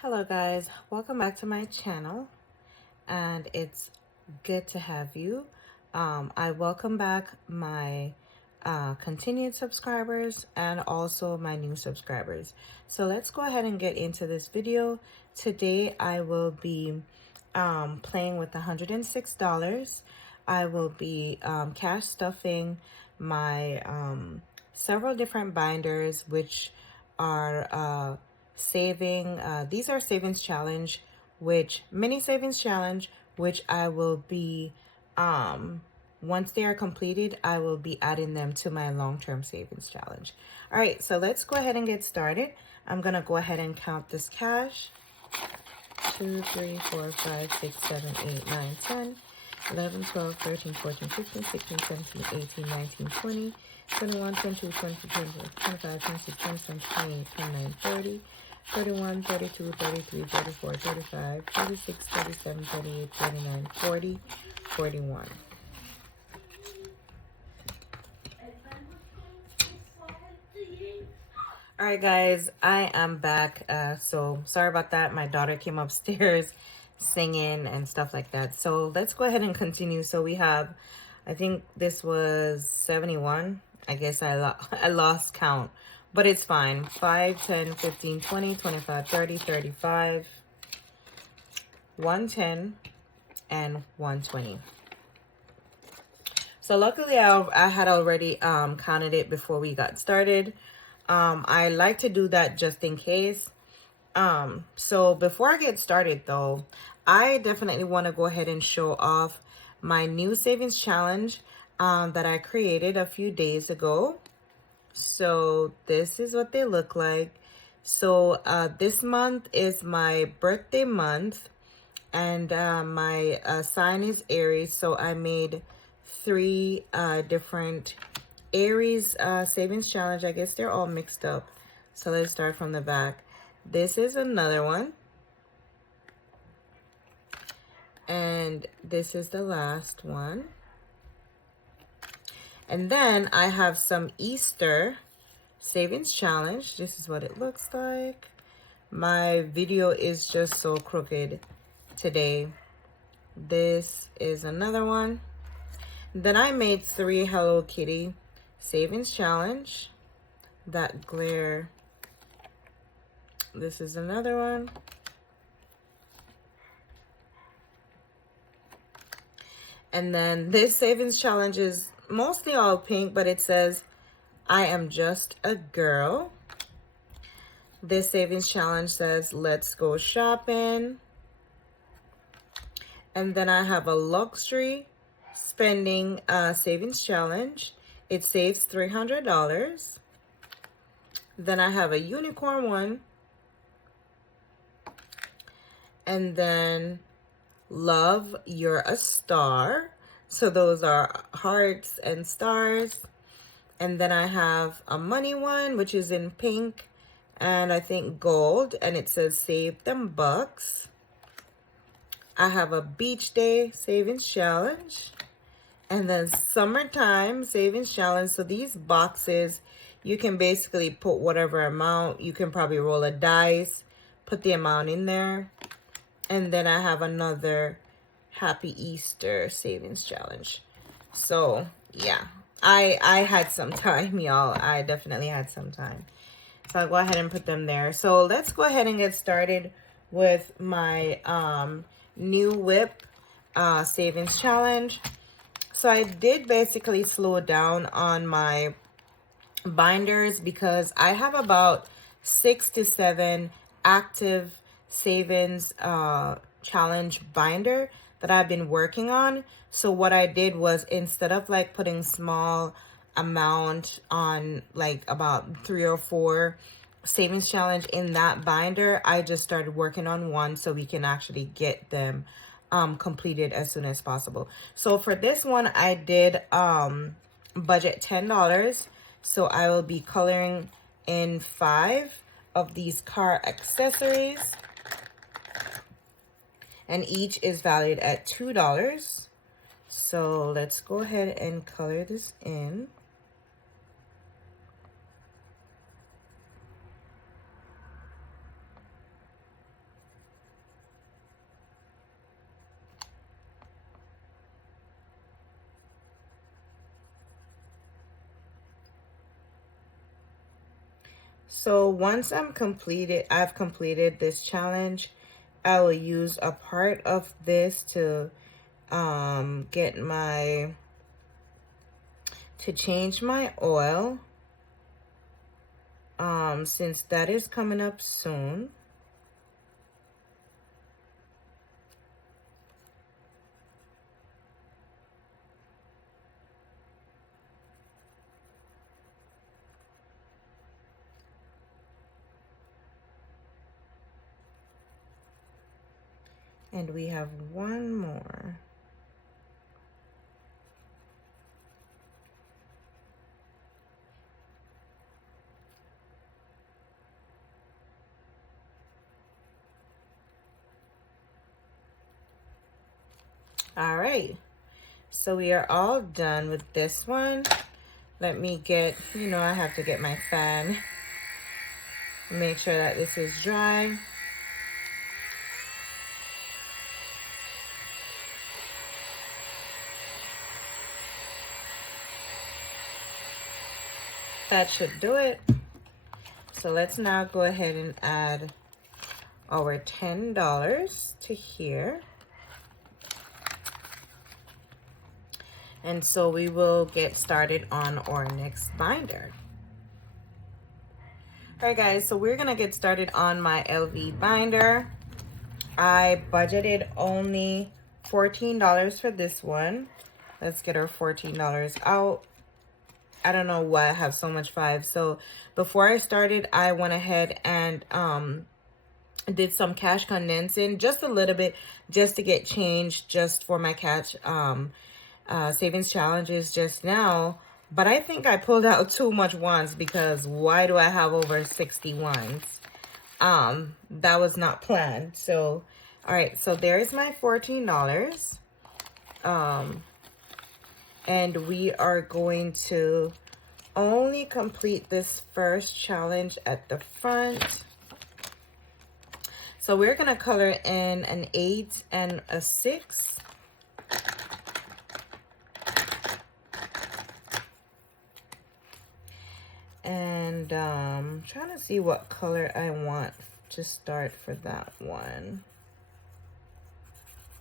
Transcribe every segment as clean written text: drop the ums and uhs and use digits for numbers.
Hello guys, welcome back to my channel, and it's good to have you. I welcome back my continued subscribers and also my new subscribers. So let's go ahead and get into this video. Today I will be playing with $106. I will be cash stuffing my several different binders, which are these are savings challenge, which mini savings challenge, which I will be once they are completed, I will be adding them to my long-term savings challenge. All right, so let's go ahead and get started. I'm gonna go ahead and count this cash. 2, 3, 4, 5, 6, 7, 8, 9, 10, 11, 12, 13, 14, 15, 16, 17, 18, 19, 20, 21, 22, 23, 24, 25, 26, 27, 28, 29, 30, 31, 32, 33, 34, 35, 36, 37, 38, 39, 40, 41. All right, guys, I am back. So sorry about that. My daughter came upstairs singing and stuff like that. So let's go ahead and continue. So we have, I think this was 71. I guess I lost count, but it's fine. 5, 10, 15, 20, 25, 30, 35, 110, and 120. So luckily I had already counted it before we got started. I like to do that just in case. So before I get started though, I definitely want to go ahead and show off my new savings challenge that I created a few days ago. So this is what they look like. So this month is my birthday month, and my sign is Aries. So I made 3 different Aries savings challenge. I guess they're all mixed up. So let's start from the back. This is another one. And this is the last one. And then I have some Easter savings challenge. This is what it looks like. My video is just so crooked today. This is another one. Then I made 3 Hello Kitty savings challenge. That glare. This is another one. And then this savings challenge is mostly all pink, but it says, I am just a girl. This savings challenge says, let's go shopping. And then I have a luxury spending savings challenge. It saves $300. Then I have a unicorn one. And then love, you're a star. So those are hearts and stars. And then I have a money one, which is in pink and I think gold, and it says save them bucks. I have a beach day savings challenge, and then summertime savings challenge. So these boxes, you can basically put whatever amount. You can probably roll a dice, put the amount in there. And then I have another Happy Easter savings challenge. So yeah, I had some time, y'all. I definitely had some time. So I'll go ahead and put them there. So let's go ahead and get started with my new whip savings challenge. So I did basically slow down on my binders because I have about 6 to 7 active savings challenge binder that I've been working on. So what I did was, instead of like putting small amount on like about 3 or 4 savings challenge in that binder, I just started working on one so we can actually get them completed as soon as possible. So for this one, I did budget $10. So I will be coloring in 5 of these car accessories, and each is valued at $2. So let's go ahead and color this in. So once I've completed this challenge, I will use a part of this to change my oil, since that is coming up soon. And we have one more. All right, so we are all done with this one. Let me get, I have to get my fan. Make sure that this is dry. That should do it. So let's now go ahead and add our $10 to here. And so we will get started on our next binder. All right, guys, so we're gonna get started on my LV binder. I budgeted only $14 for this one. Let's get our $14 out. I don't know why I have so much 5. So before I started, I went ahead and did some cash condensing, just a little bit, just to get change, just for my cash savings challenges just now. But I think I pulled out too much ones, because why do I have over 60 ones? That was not planned. So, all right, so there's my $14. And we are going to only complete this first challenge at the front. So we're gonna color in an 8 and a 6. And trying to see what color I want to start for that one.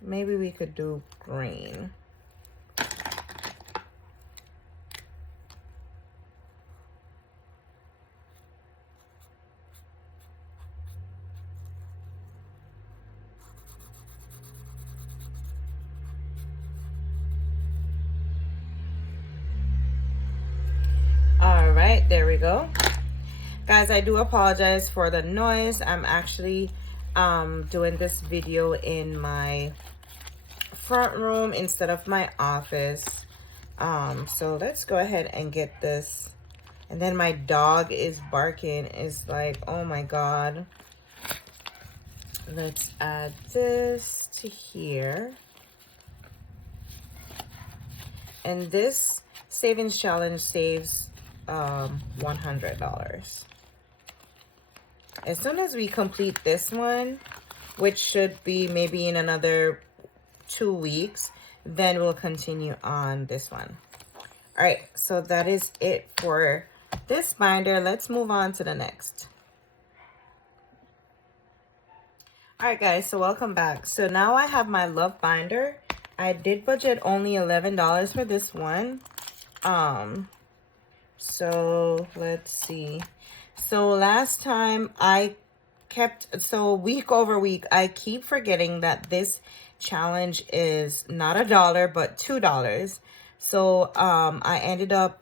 Maybe we could do green. All right, there we go. Guys, I do apologize for the noise. I'm actually doing this video in my front room instead of my office. So let's go ahead and get this. And then my dog is barking. It's like, oh my God. Let's add this to here. And this savings challenge saves $100. As soon as we complete this one, which should be maybe in another 2 weeks, then we'll continue on this one. All right, so that is it for this binder. Let's move on to the next. All right, guys, so welcome back. So now I have my love binder. I did budget only $11 for this one. So let's see. So last time week over week, I keep forgetting that this challenge is not $1, but $2. So I ended up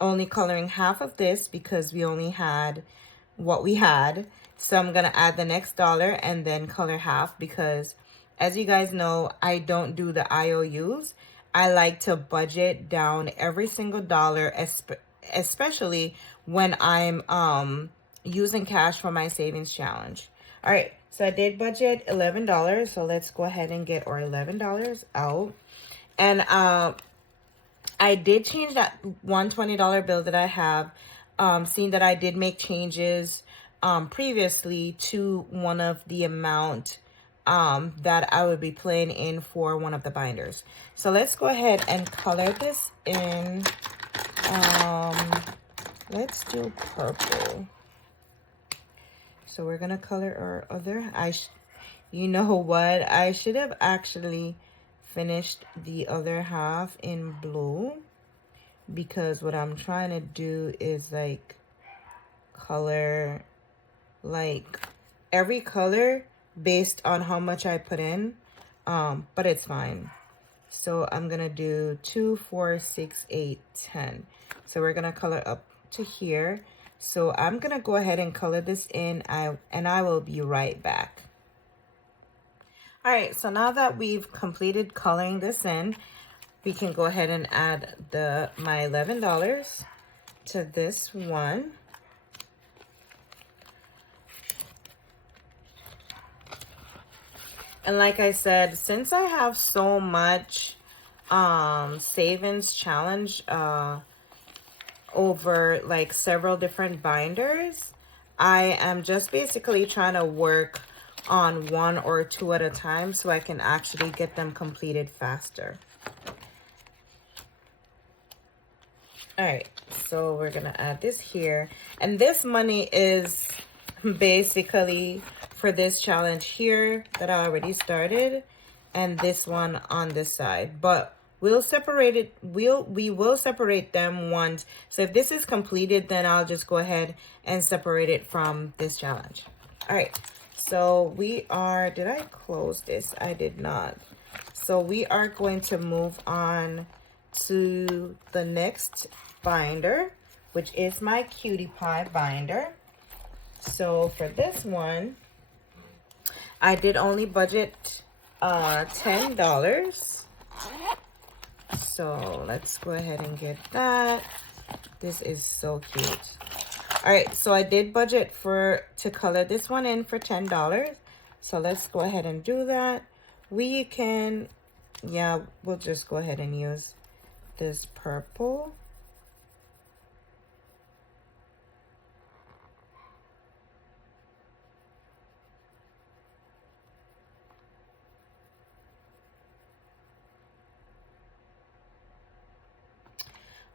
only coloring half of this, because we only had what we had. So I'm gonna add the next $1 and then color half, because as you guys know, I don't do the IOUs. I like to budget down every single dollar, especially when I'm using cash for my savings challenge. All right, so I did budget $11. So let's go ahead and get our $11 out. And I did change that one $20 bill that I have, seeing that I did make changes previously to one of the amount that I would be playing in for one of the binders. So let's go ahead and color this in Let's do purple. So we're gonna color our other. You know what? I should have actually finished the other half in blue, because what I'm trying to do is like color like every color based on how much I put in. But it's fine. So I'm gonna do 2, 4, 6, 8, 10. So we're gonna color up to here. So I'm gonna go ahead and color this in, and I will be right back. All right, so now that we've completed coloring this in, we can go ahead and add my $11 to this one. And like I said, since I have so much savings challenge over like several different binders, I am just basically trying to work on 1 or 2 at a time so I can actually get them completed faster. All right, so we're gonna add this here, and this money is basically for this challenge here that I already started, and this one on this side, but we'll separate it. We will separate them once. So if this is completed, then I'll just go ahead and separate it from this challenge. All right, so we are, did I close this? I did not. So we are going to move on to the next binder, which is my Cutie Pie binder. So for this one, I did only budget $10. So let's go ahead and get that. This is so cute. All right, so I did budget to color this one in for $10. So let's go ahead and do that. We can, yeah, we'll just go ahead and use this purple.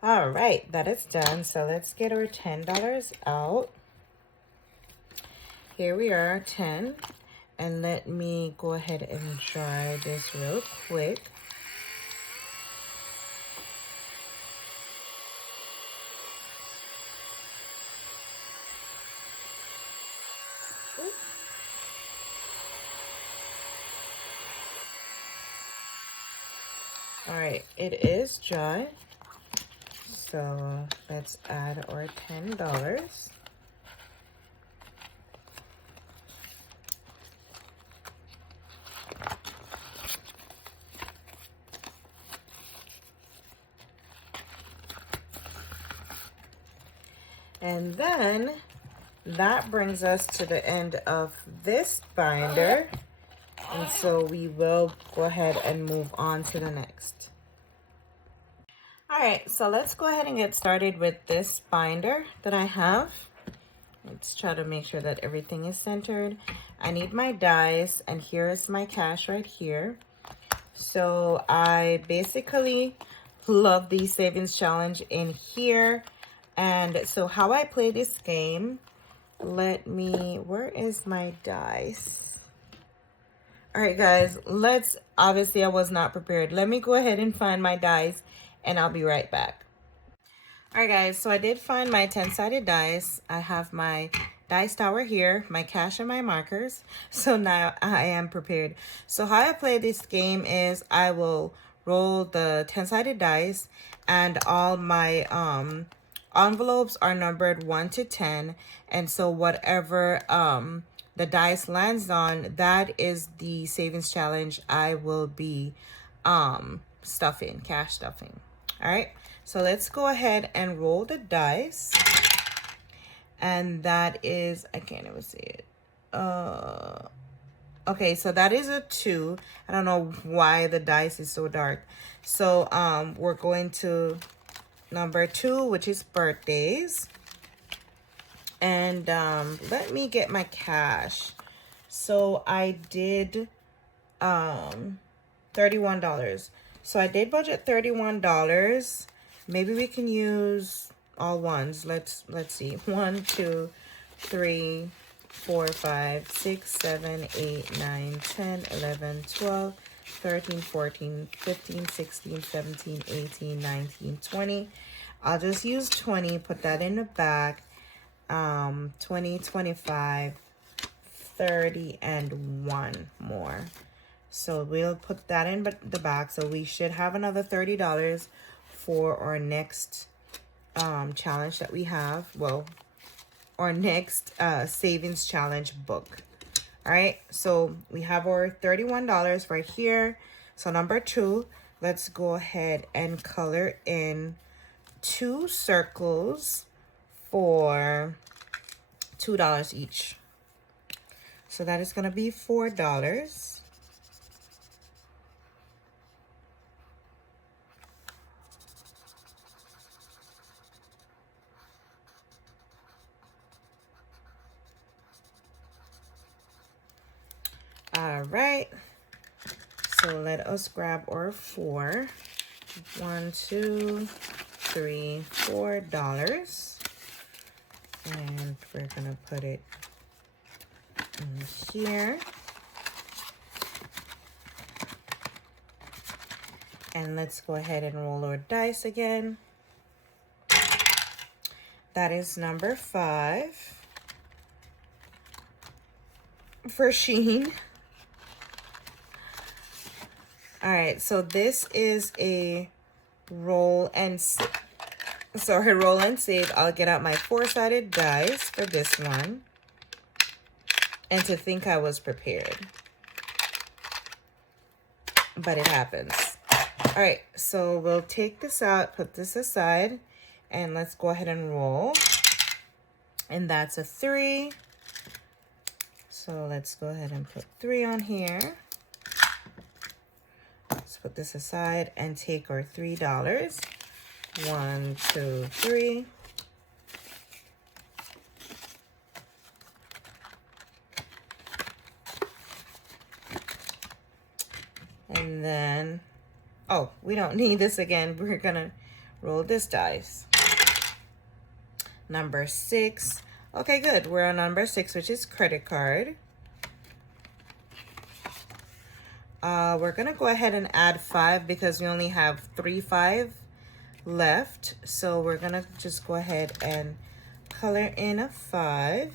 All right, that is done. So let's get our $10 out. Here we are, 10. And let me go ahead and dry this real quick. All right, it is dry. So let's add our $10. And then that brings us to the end of this binder. And so we will go ahead and move on to the next. All right, so let's go ahead and get started with this binder that I have. Let's try to make sure that everything is centered. I need my dies, and here is my cash right here. So I basically love the savings challenge in here. And so how I play this game, where is my dice? All right, guys, obviously I was not prepared. Let me go ahead and find my dice, and I'll be right back. All right, guys, so I did find my 10-sided dice. I have my dice tower here, my cash and my markers. So now I am prepared. So how I play this game is I will roll the 10-sided dice, and all my envelopes are numbered 1 to 10. And so whatever the dice lands on, that is the savings challenge I will be cash stuffing. All right, so let's go ahead and roll the dice. And that is, I can't even see it. Okay, so that is a 2. I don't know why the dice is so dark. So we're going to number 2, which is birthdays. And let me get my cash. So I did $31. So I did budget $31. Maybe we can use all ones. Let's see. 1, 2, 3, 4, 5, 6, 7, 8, 9, 10, 11, 12, 13, 14, 15, 16, 17, 18, 19, 20. I'll just use 20, put that in the back. 20, 25, 30, and 1 more. So we'll put that in the back. So we should have another $30 for our next challenge that we have. Well, our next savings challenge book. All right, so we have our $31 right here. So number 2, let's go ahead and color in 2 circles for $2 each. So that is going to be $4. All right, so let us grab our 4. 1, 2, 3, $4. And we're gonna put it in here. And let's go ahead and roll our dice again. That is number 5 for Sheen. All right, so this is a roll and save. I'll get out my 4-sided dice for this one. And to think I was prepared. But it happens. All right, so we'll take this out, put this aside, and let's go ahead and roll. And that's a 3. So let's go ahead and put 3 on here. Let's put this aside and take our $3. 1, 2, 3. And then, oh, we don't need this again. We're gonna roll this dice. Number 6. Okay, good. We're on number 6, which is credit card. We're gonna go ahead and add 5 because we only have 3 5 left. So we're gonna just go ahead and color in a 5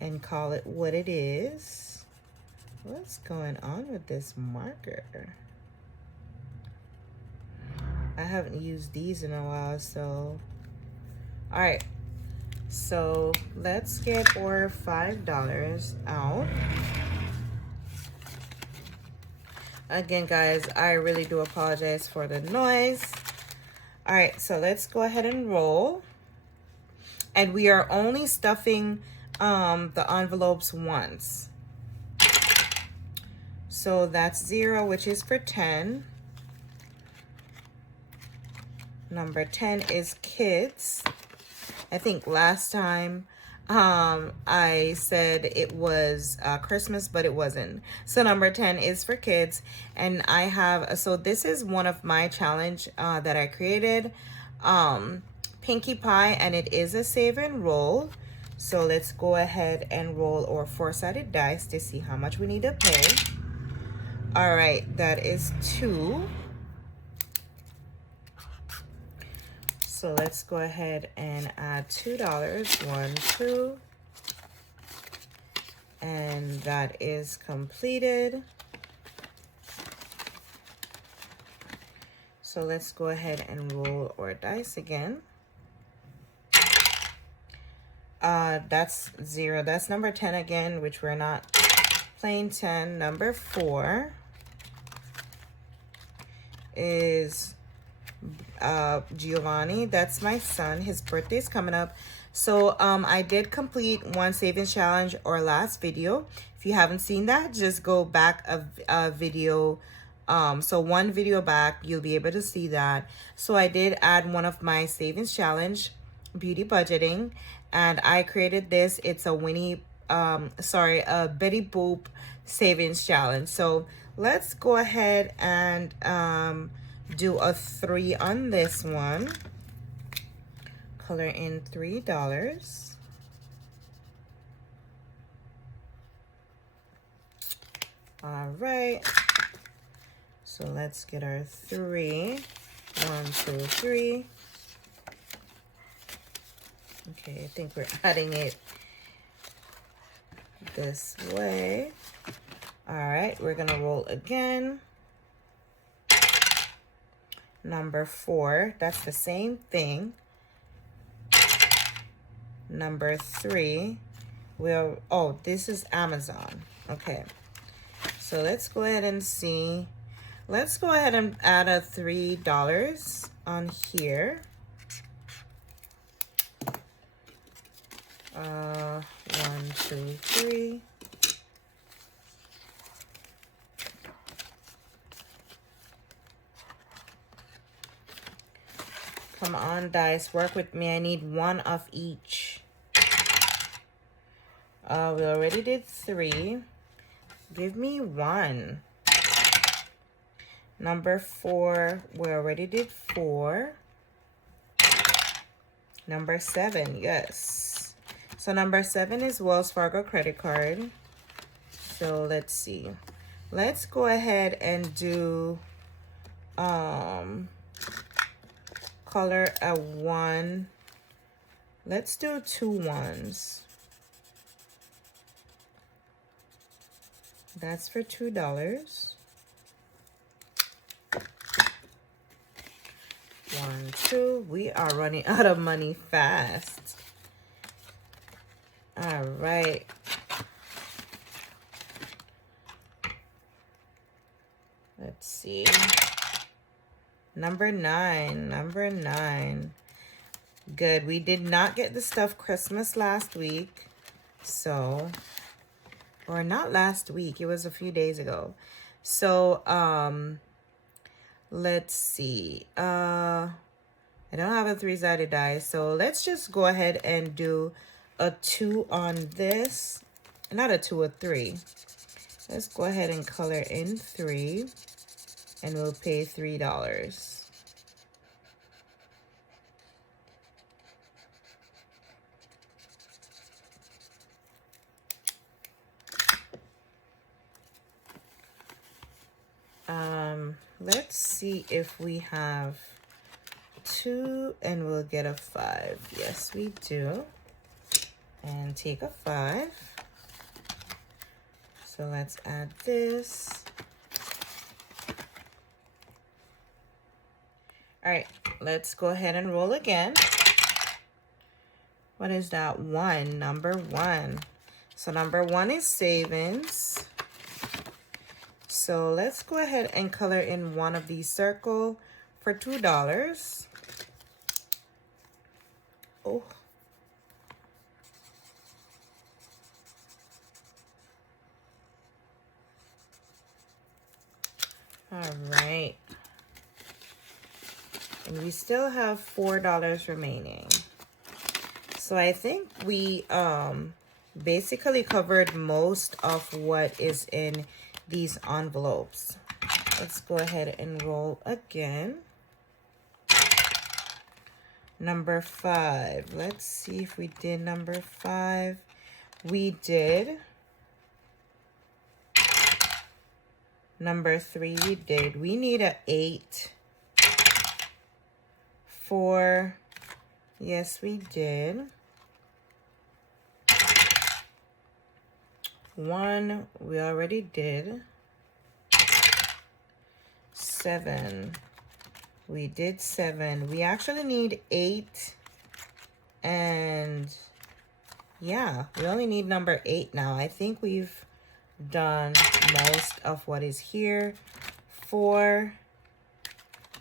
and call it what it is. What's going on with this marker? I haven't used these in a while, so all right, so let's get our $5 out. Again, guys, I really do apologize for the noise. All right, so let's go ahead and roll. And we are only stuffing the envelopes once. So that's 0, which is for 10. Number 10 is kids. I think last time I said it was Christmas, but it wasn't. So number 10 is for kids. And I have, so this is one of my challenge that I created, Pinkie Pie, and it is a save and roll. So let's go ahead and roll our 4-sided dice to see how much we need to pay. All right, that is 2. So let's go ahead and add $2. 1, 2. And that is completed. So let's go ahead and roll our dice again. That's 0. That's number 10 again, which we're not playing 10. Number 4 is Giovanni. That's my son. His birthday's coming up. So I did complete one savings challenge or last video. If you haven't seen that, just go back a video. So one video back, you'll be able to see that. So I did add one of my savings challenge, beauty budgeting, and I created this. It's a a Betty Boop savings challenge. So let's go ahead and do a 3 on this one. color in $3. All right. So let's get our 3. 1, 2, 3. Okay, I think we're adding it this way. All right, we're gonna roll again. Number 4, that's the same thing. Number 3, oh, this is Amazon. Okay, so let's go ahead and see. Let's go ahead and add a $3 on here. 1, 2, 3. Come on, dice, work with me. I need 1 of each. We already did 3. Give me 1. Number 4, we already did 4. Number 7, yes. So number 7 is Wells Fargo credit card. So let's see. Let's go ahead and do color a 1. Let's do 2 1s. That's for $2. 1, 2. We are running out of money fast. All right. Let's see. Number 9. Number 9. Good. We did not get the stuffed Christmas last week. So, or not last week. It was a few days ago. So, let's see. I don't have a 3-sided die. So, let's just go ahead and do a 2 on this. Not a 2, a 3. Let's go ahead and color in 3. And we'll pay $3. Let's see if we have 2 and we'll get a 5. Yes, we do. And take a 5. So let's add this. All right, let's go ahead and roll again. What is that? 1, number 1. So number 1 is savings. So let's go ahead and color in 1 of these circle for $2. Oh. All right. And we still have $4 remaining. So I think we basically covered most of what is in these envelopes. Let's go ahead and roll again. Number 5. Let's see if we did number 5. We did. Number 3, we did. We need a 8. 4. Yes, we did. 1, we already did. 7, we did 7. We actually need 8. And yeah, we only need number 8 now. I think we've done most of what is here. 4,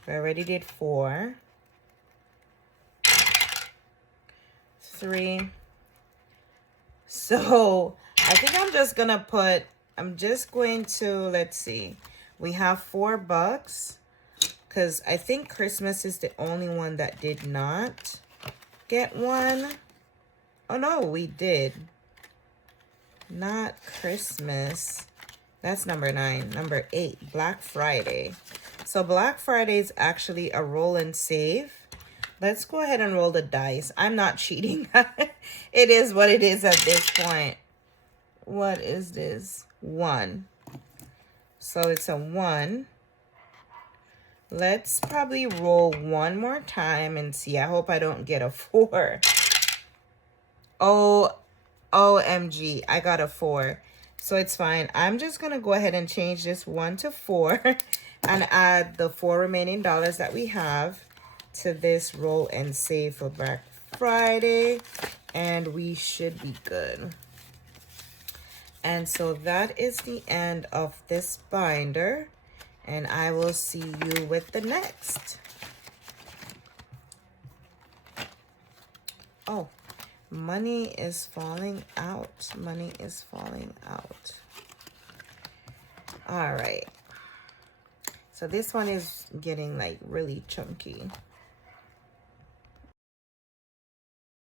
we already did 4. 3. So I think I'm just going to let's see. We have $4 because I think Christmas is the only one that did not get 1. Oh, no, we did. Not Christmas. That's number 9. Number 8, Black Friday. So Black Friday is actually a roll and save. Let's go ahead and roll the dice. I'm not cheating. It is what it is at this point. What is this? 1. So it's a 1. Let's probably roll one more time and see. I hope I don't get a 4. Oh, OMG, I got a 4. So it's fine. I'm just going to go ahead and change this 1 to 4 and add the 4 remaining dollars that we have to this roll and save for Black Friday. And we should be good. And so that is the end of this binder. And I will see you with the next. Oh, money is falling out. Money is falling out. All right. So this one is getting like really chunky.